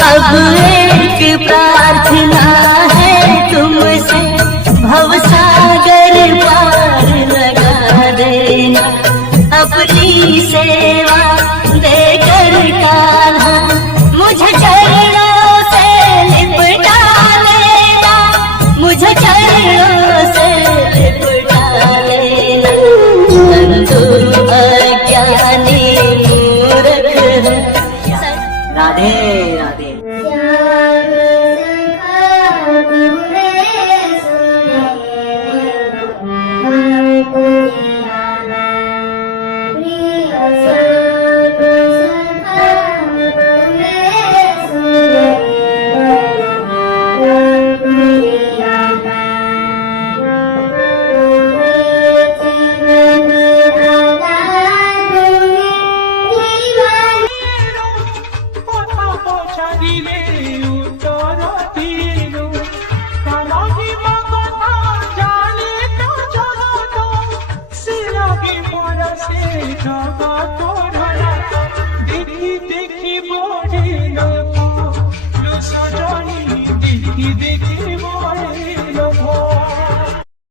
अब एक प्रार्थना है तुमसे, भवसागर पार लगा देना। अपनी सेवा देकर कान्हा मुझे चरणों से लिपटा लेना, मुझे चरणों से लिपटा लेना। नंदू अज्ञानी मूर्ख है। राधे राधे। जगा तोर